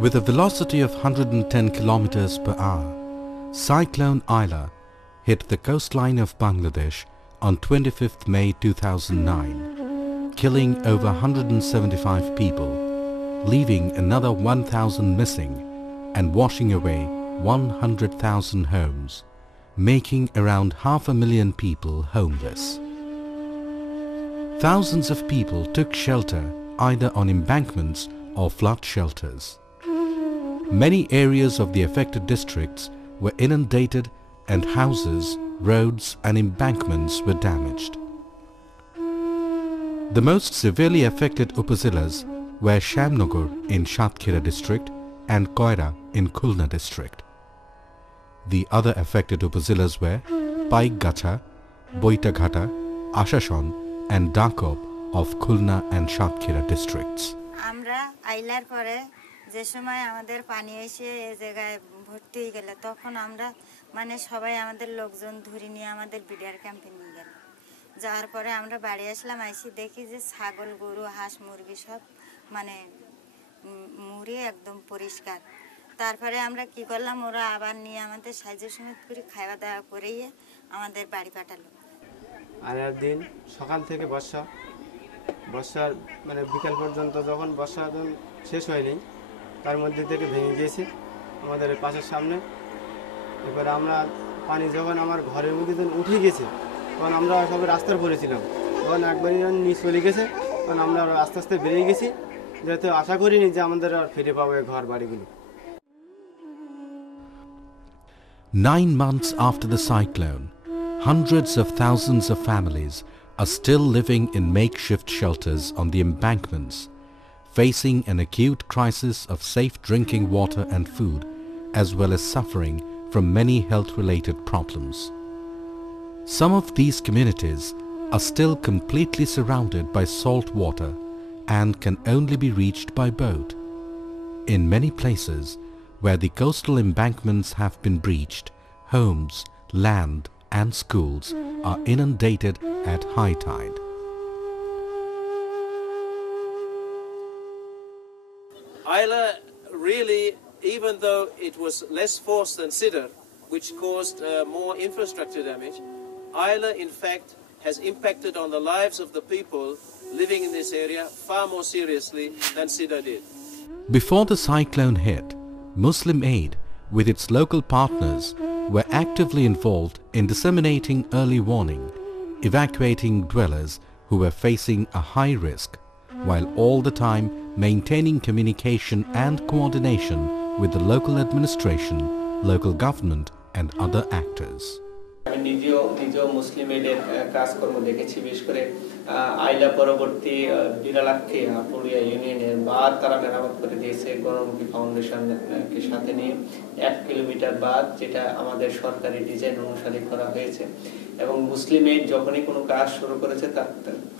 With a velocity of 110 kilometers per hour, Cyclone AILA hit the coastline of Bangladesh on 25th May 2009, killing over 175 people, leaving another 1,000 missing and washing away 100,000 homes, making around 500,000 people homeless. Thousands of people took shelter either on embankments or flood shelters. Many areas of the affected districts were inundated and houses, roads and embankments were damaged. The most severely affected upazilas were Shamnagar in Shatkhira district and Koira in Khulna district. The other affected upazilas were Paikgacha, Boitaghata, Ashashon and Dakob of Khulna and Shatkhira districts. যে সময় আমাদের পানি এসে এই জায়গায় ভর্তি হয়ে গেল তখন আমরা মানে সবাই আমাদের লোকজন ধরে নিয়ে আমাদের বিডিআর ক্যাম্পে নিয়ে গেল যাওয়ার পরে আমরা বাড়ি আসলাম আইসি দেখি যে ছাগল গরু হাঁস মুরগি সব মানে মুড়ে একদম পরিষ্কার তারপরে আমরা কি করলাম ওরা আবার নিয়ে আমাদের সাহায্য সমিত করে খাওয়া দাওয়া করিয়ে আমাদের বাড়ি পাঠালো আগের দিন সকাল থেকে বর্ষার মানে বিকাল পর্যন্ত যখন বর্ষা শেষ হয়নি তার মধ্যে থেকে ভেঙে গিয়েছে আমাদের পাশের সামনে এবার আমরা পানি যখন আমার ঘরের মধ্যে যখন উঠে গেছে তখন আমরা সবাই রাস্তার পড়েছিলাম তখন একবারই নিয়ে চলে গেছে তখন আমরা আস্তে আস্তে বেরিয়ে গেছি যেহেতু আশা করিনি যে আমাদের আর ফিরে পাবো ঘর বাড়িগুলো 9 months after the cyclone, hundreds of thousands of families are still living in makeshift shelters on the embankments, facing an acute crisis of safe drinking water and food, as well as suffering from many health-related problems. Some of these communities are still completely surrounded by salt water and can only be reached by boat. In many places where the coastal embankments have been breached, homes, land and schools are inundated at high tide. AILA really, even though it was less force than Sidr, which caused more infrastructure damage, AILA in fact has impacted on the lives of the people living in this area far more seriously than Sidr did. Before the cyclone hit, Muslim Aid, with its local partners, were actively involved in disseminating early warning, evacuating dwellers who were facing a high risk, while all the time maintaining communication and coordination with the local administration, local government and other actors. আমি নিজেও মুসলিম এডের কাজকর্ম দেখেছি বিশেষ করে আইলা পরবর্তী বিরালাক্ষী আপুরিয়া ইউনিয়নের বাঁধ তারা মেরামত করে দিয়েছে গণমুখী ফাউন্ডেশনকে সাথে নিয়ে 1 কিলোমিটার বাঁধ যেটা আমাদের সরকারি ডিজাইন অনুসারে করা হয়েছে এবং মুসলিম এড যখনই কোনো কাজ শুরু করেছে তার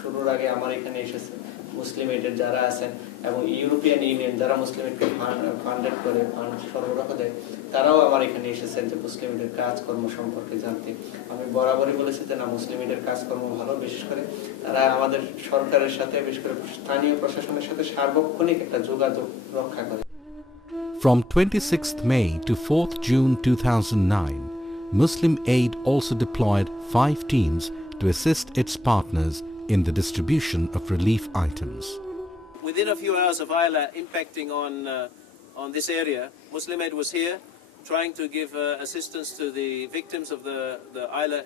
শুরুর আগে আমার এখানে এসেছে মুসলিম এডের যারা আছেন এবং ইউরোপিয়ান ইউনিয়ন যারা মুসলিম এডকে ফান্ডেড করে ফান্ড সরবরাহ দেয় তারাও আমার এখানে এসেছেন যে মুসলিম এডের কাজকর্ম সম্পর্কে জানতে আমি বরাবরই বলেছি যে না মুসলিম এডের কাজকর্ম ভালো বিশেষ করে তারা আমাদের সরকারের সাথে বিশেষ করে স্থানীয় প্রশাসনের সাথে সার্বক্ষণিক একটা যোগাযোগ রক্ষা করে From 26th May to 4th June 2009, Muslim Aid also deployed 5 teams to assist its partners in the distribution of relief items. Within a few hours of AILA impacting on this area, Muslim Aid was here trying to give assistance to the victims of the AILA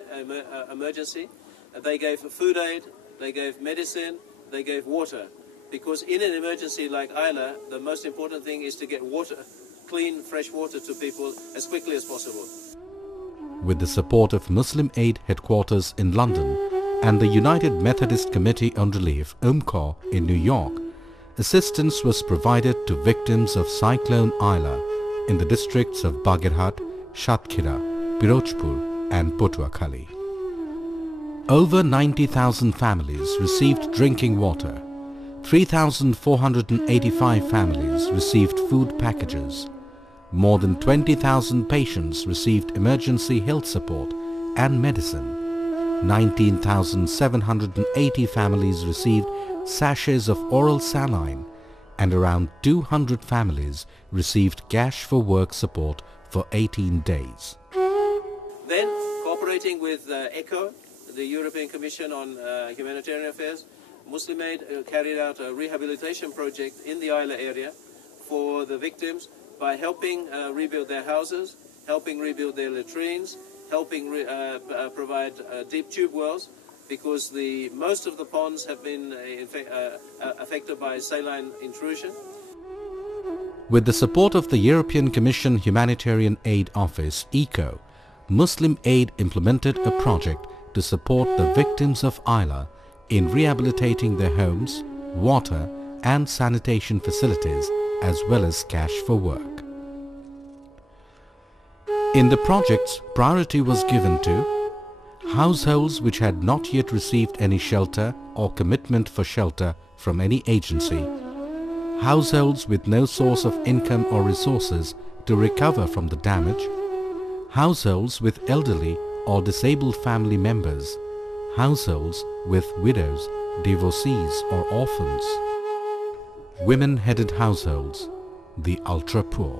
emergency. They gave food aid, they gave medicine, they gave water. Because in an emergency like AILA, the most important thing is to get water, clean, fresh water to people as quickly as possible. With the support of Muslim Aid headquarters in London and the United Methodist Committee on Relief, UMCO, in New York, assistance was provided to victims of Cyclone AILA in the districts of Bagirhat, Shatkhira, Pirojpur and Patuakhali. Over 90,000 families received drinking water. 3,485 families received food packages. More than 20,000 patients received emergency health support and medicine. 19,780 families received sachets of oral saline and around 200 families received cash for work support for 18 days. Then, cooperating with ECHO, the European Commission on Humanitarian Affairs, Muslim Aid carried out a rehabilitation project in the AILA area for the victims by helping rebuild their houses, helping rebuild their latrines, helping provide deep tube wells, because most of the ponds have been affected by saline intrusion. With the support of the European Commission Humanitarian Aid Office, ECHO, Muslim Aid implemented a project to support the victims of AILA in rehabilitating their homes, water and sanitation facilities, as well as cash for work. In the projects, priority was given to households which had not yet received any shelter or commitment for shelter from any agency, households with no source of income or resources to recover from the damage, households with elderly or disabled family members, households with widows, divorcees or orphans, women-headed households, the ultra-poor.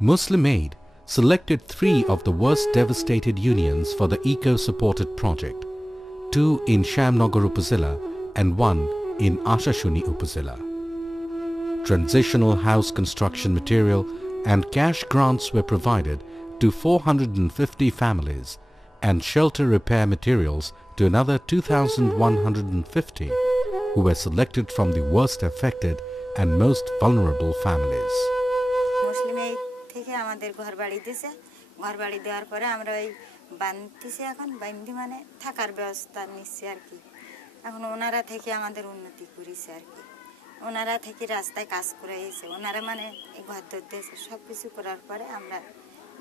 Muslim Aid selected 3 of the worst devastated unions for the ECHO-supported project, 2 in Shamnagar Upazila and 1 in Ashashuni Upazila. Transitional house construction material and cash grants were provided to 450 families and shelter repair materials to another 2,150 who were selected from the worst affected and most vulnerable families. আমাদের ঘর বাড়ি দিয়েছে, ঘর বাড়ি দেওয়ার পরে আমরা ওই বানতেছি, এখন বান্ধি মানে থাকার ব্যবস্থা নিচ্ছি আর কি। এখন ওনারা থেকে আমাদের উন্নতি করেছে আর কি, ওনারা থেকে রাস্তায় কাজ করে এসে ওনারা মানে ঘর ধরতেছে, সব কিছু করার পরে আমরা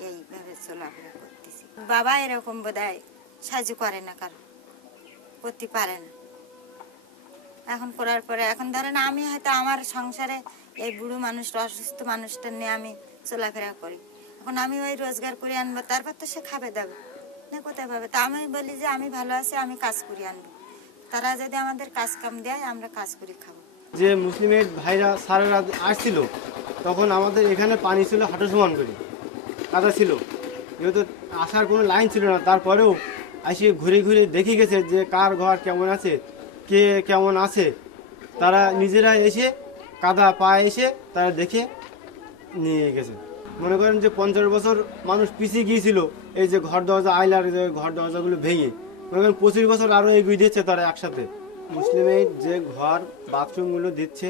এইভাবে চলাফেরা করতেছি। বাবা এরকম বোধহয় সাহায্য করে না, কারণ করতে পারে না। এখন করার পরে এখন ধরেন আমি হয়তো আমার সংসারে এই বুড়ো মানুষটা, অসুস্থ মানুষটা নিয়ে আমি চলাফেরা করি, এখন আমি ওই রোজগার করে আনবো, তারপর তো সে খাবে দাবে না, কোথায় পাবে? তা আমি বলি যে আমি ভালো আছি, আমি কাজ করে আনবো, তারা যদি আমাদের কাজ কাম দেয় আমরা কাজ করে খাবো। যে মুসলিমের ভাইরা স্যারেরা আসছিল তখন আমাদের এখানে পানি ছিল হাঁটু সমান করে, কাদা ছিল, যেহেতু আসার কোনো লাইন ছিল না, তারপরেও এসে ঘুরে ঘুরে দেখে গেছে যে কার ঘর কেমন আছে, কে কেমন আছে, তারা নিজেরা এসে কাদা পায়ে এসে তারা দেখে নিয়ে গেছে। মনে করেন যে 50 বছর মানুষ পিছিয়ে গিয়েছিল এই যে ঘর দরজা, আইলার যে ঘর দরজাগুলো ভেঙে, মনে করেন 25 বছর আরও এগিয়ে দিচ্ছে তারা একসাথে। মুসলিমের যে ঘর বাথরুমগুলো দিচ্ছে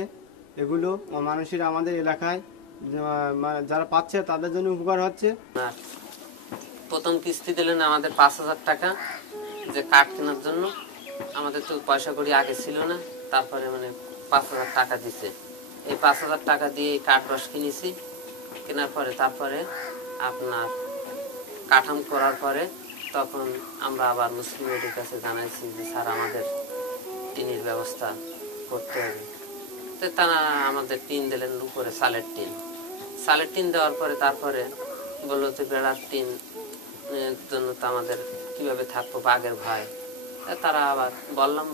এগুলো মানুষের আমাদের এলাকায় যারা পাচ্ছে তাদের জন্য উপকার হচ্ছে। প্রথম কিস্তি দিলেন আমাদের 5,000 টাকা, যে কাঠ কেনার জন্য। আমাদের তো পয়সা করি আগে ছিল না, তারপরে মানে 5,000 টাকা দিচ্ছে। এই 5,000 টাকা দিয়ে কাঠ রস কিনেছি, কেনার পরে তারপরে আপনার কাঠাম করার পরে তখন আমরা আবার মুসলিম এডের কাছে জানাইছি যে স্যার আমাদের টিনের ব্যবস্থা করতে হবে। তো তারা আমাদের টিন দিলেন, উপরে সালের টিন দেওয়ার পরে তারপরে বললো যে বেড়ার টিন জন্য তো আমাদের কীভাবে থাকবো, বাঘের ভয়। তারা আবার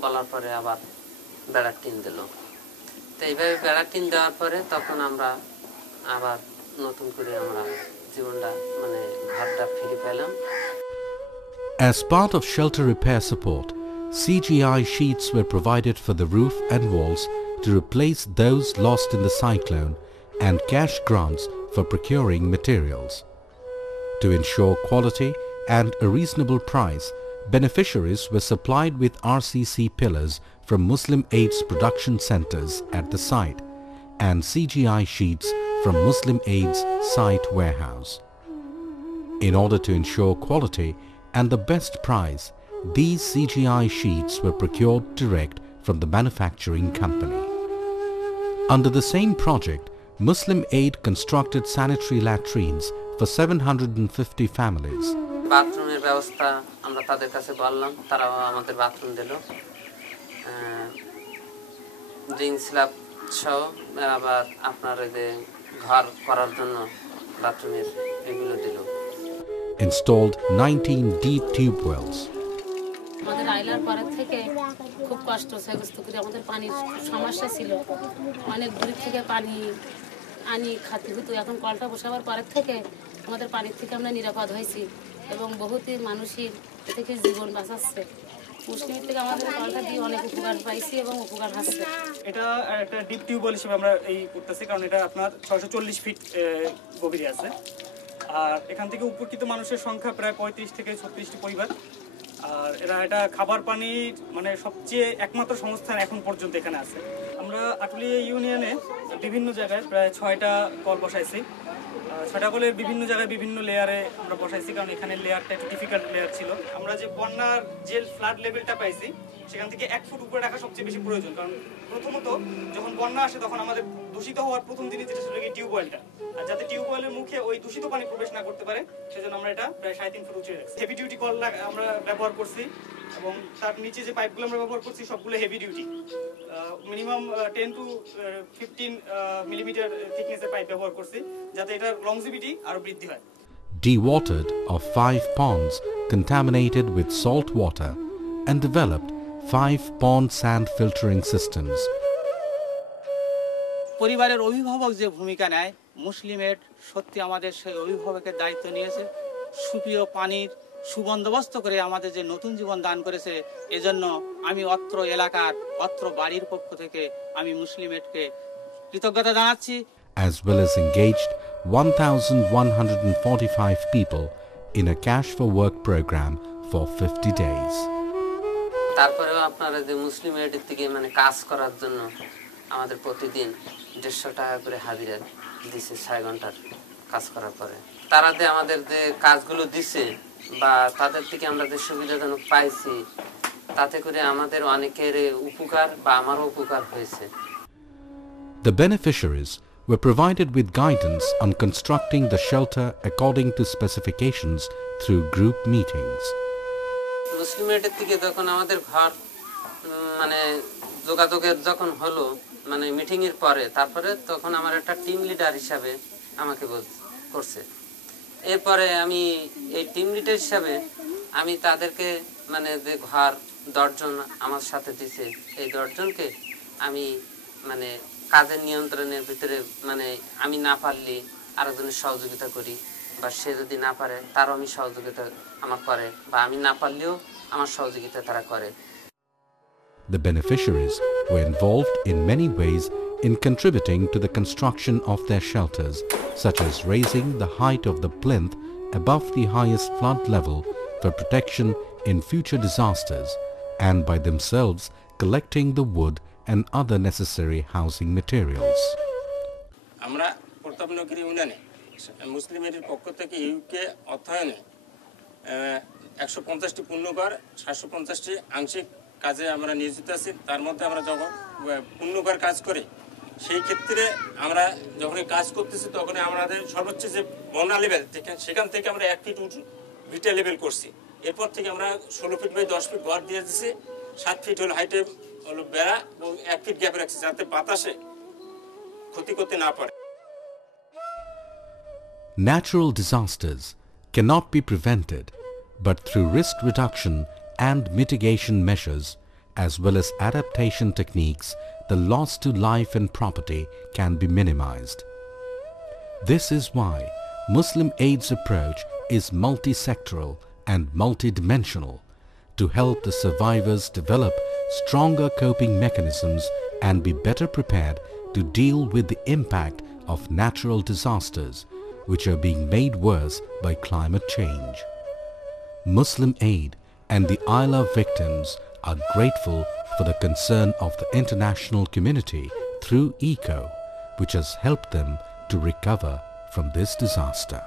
বলার পরে আবার বেড়ার টিন দিল। তো এইভাবে বেড়ার টিন দেওয়ার পরে তখন আমরা আবার নতুন করে আমরা জীবনটা মানে ঘরটা ফিরে পেলাম। As part of shelter repair support, CGI sheets were provided for the roof and walls to replace those lost in the cyclone and cash grants for procuring materials. To ensure quality and a reasonable price, beneficiaries were supplied with RCC pillars from Muslim Aid's production centers at the site and CGI sheets from Muslim Aid's site warehouse. In order to ensure quality and the best price, these CGI sheets were procured direct from the manufacturing company. Under the same project, Muslim Aid constructed sanitary latrines for 750 families. বাথরুমের ব্যবস্থা আমরা তাদের কাছে বললাম, তারাও আমাদের বাথরুম দিল, drink slab সহ, আবার আপনার যে ঘর করার জন্য বাথরুমের এগুলো দিল। Installed 19 deep tube wells. আমাদের আইলার পরের থেকে খুব কষ্ট সাব্যস্ত করে আমাদের পানির সমস্যা ছিল অনেক দূর থেকে পানি আনি খাতে হতো এখন কলটা বসাবার পরের থেকে আমাদের পানির থেকে আমরা নিরাপদ হয়েছি এবং বহুতই মানুষের থেকে জীবন বাঁচাচ্ছে মুসলিমের থেকে আমাদের কলটা দিয়ে অনেক উপকার পাইছি এবং উপকার হচ্ছে এটা একটা ডিপ টিউবওয়েল হিসেবে আমরা এই করতেছি কারণ এটা আপনার 640 ফিট গভীরে আছে আর এখান থেকে উপকৃত মানুষের সংখ্যা প্রায় 35 থেকে 36টি পরিবার আর এটা খাবার পানির মানে সবচেয়ে একমাত্র সংস্থান এখন পর্যন্ত এখানে আছে আমরা আটুলিয়া ইউনিয়নে বিভিন্ন জায়গায় প্রায় 6টা কল বসাইছি 6টা কলের বিভিন্ন জায়গায় বিভিন্ন লেয়ারে আমরা বসাইছি কারণ এখানে লেয়ারটা একটু ডিফিকাল্ট লেয়ার ছিল আমরা যে বন্যার যে ফ্লাড লেভেলটা পাইছি সেখান থেকে 1 ফুট উপরে রাখা সবচেয়ে বেশি প্রয়োজন কারণ প্রথমত যখন বন্যা আসে তখন আমাদের দূষিত হওয়ার প্রথম জিনিস যেটা ছিল টিউবওয়েলটা আর যাতে টিউবওয়েলের মুখে ওই দূষিত পানি প্রবেশ না করতে পারে সেজন্য আমরা এটা প্রায় 3.5 ফুট উঁচু রাখছি হেভি ডিউটি কল আমরা ব্যবহার করছি এবং তার নিচে যে পাইপগুলো আমরা ব্যবহার করছি সবগুলো heavy duty minimum 10 to 15 millimetre থিকনেসের পাইপ ব্যবহার করছি যাতে এটার লংজিভিটি আরো বৃদ্ধি হয় Dewatered of 5 ponds contaminated with salt water and developed 5 pond sand filtering systems. পরিবারের অভিভাবক যে ভূমিকা নেয় মুসলিমের সত্যি আমাদের সেই অভিভাবকের দায়িত্ব নিয়েছে সুপ্রিয় পানির সুবন্দোবস্ত করে আমাদের যে নতুন জীবন দান করেছে এজন্য আমি অত্র এলাকার অত্র বাড়ির পক্ষ থেকে আমি মুসলিমেরকে কৃতজ্ঞতা জানাচ্ছি as well as engaged 1,145 people in a cash for work program for 50 days. তারপরেও আপনারা যে মুসলিম এডের থেকে মানে কাজ করার জন্য আমাদের প্রতিদিন 150 টাকা করে হাজিরা দিছে 6 ঘন্টার কাজ করার পরে তারা যে আমাদের যে কাজগুলো দিছে বা তাদের থেকে আমরা যে সুবিধাজনক পাইছি তাতে করে আমাদের অনেকের উপকার বা আমারও উপকার হয়েছে The beneficiaries were provided with guidance on constructing the shelter according to specifications through group meetings. মুসলিম এডের থেকে যখন আমাদের ঘর মানে যোগাযোগের যখন হলো মানে মিটিং এর পরে তারপরে তখন আমার একটা টিম লিডার হিসাবে আমাকে করছে এরপরে আমি এই টিম লিডার হিসাবে আমি তাদেরকে মানে যে ঘর 10 জন আমার সাথে দিছে এই 10 জনকে আমি মানে কাজের নিয়ন্ত্রণের ভিতরে মানে আমি না পারলে আরেকজনের সহযোগিতা করি বা সে যদি না পারে তারও আমি সহযোগিতা আমার করে বা আমি না পারলেও আমার সহযোগিতা তারা করে The beneficiaries were involved in many ways in contributing to the construction of their shelters, such as raising the height of the plinth above the highest flood level for protection in future disasters, and by themselves collecting the wood and other necessary housing materials. আমরা প্রতাপনগর ইউনিয়নে মুসলিমের পক্ষ থেকে ইউকে অর্থায়নে 150টি পূর্ণঘর 750টি আংশিক কাজে আমরা নিয়োজিত আছি তার মধ্যে আমরা যখন পূর্ণঘর কাজ করি সেই ক্ষেত্রে আমরা যখন কাজ করতেছি তখন আমাদের সর্বোচ্চ যে বন্যা লেভেল সেখান থেকে আমরা 1 ফিট ভিটা লেভেল করছি এরপর থেকে আমরা 16 ফিট বাই 10 ফিট ঘর দিয়ে দিয়েছি 7 ফিট হলো হাইটে হলো বেড়া এবং 1 ফিট গ্যাপ রাখছি যাতে বাতাসে ক্ষতি করতে না পারে Natural disasters cannot be prevented, but through risk reduction and mitigation measures, as well as adaptation techniques, the loss to life and property can be minimized. This is why Muslim Aid's approach is multi-sectoral and multi-dimensional to help the survivors develop stronger coping mechanisms and be better prepared to deal with the impact of natural disasters which are being made worse by climate change. Muslim Aid and the AILA victims are grateful for the concern of the international community through ECO, which has helped them to recover from this disaster.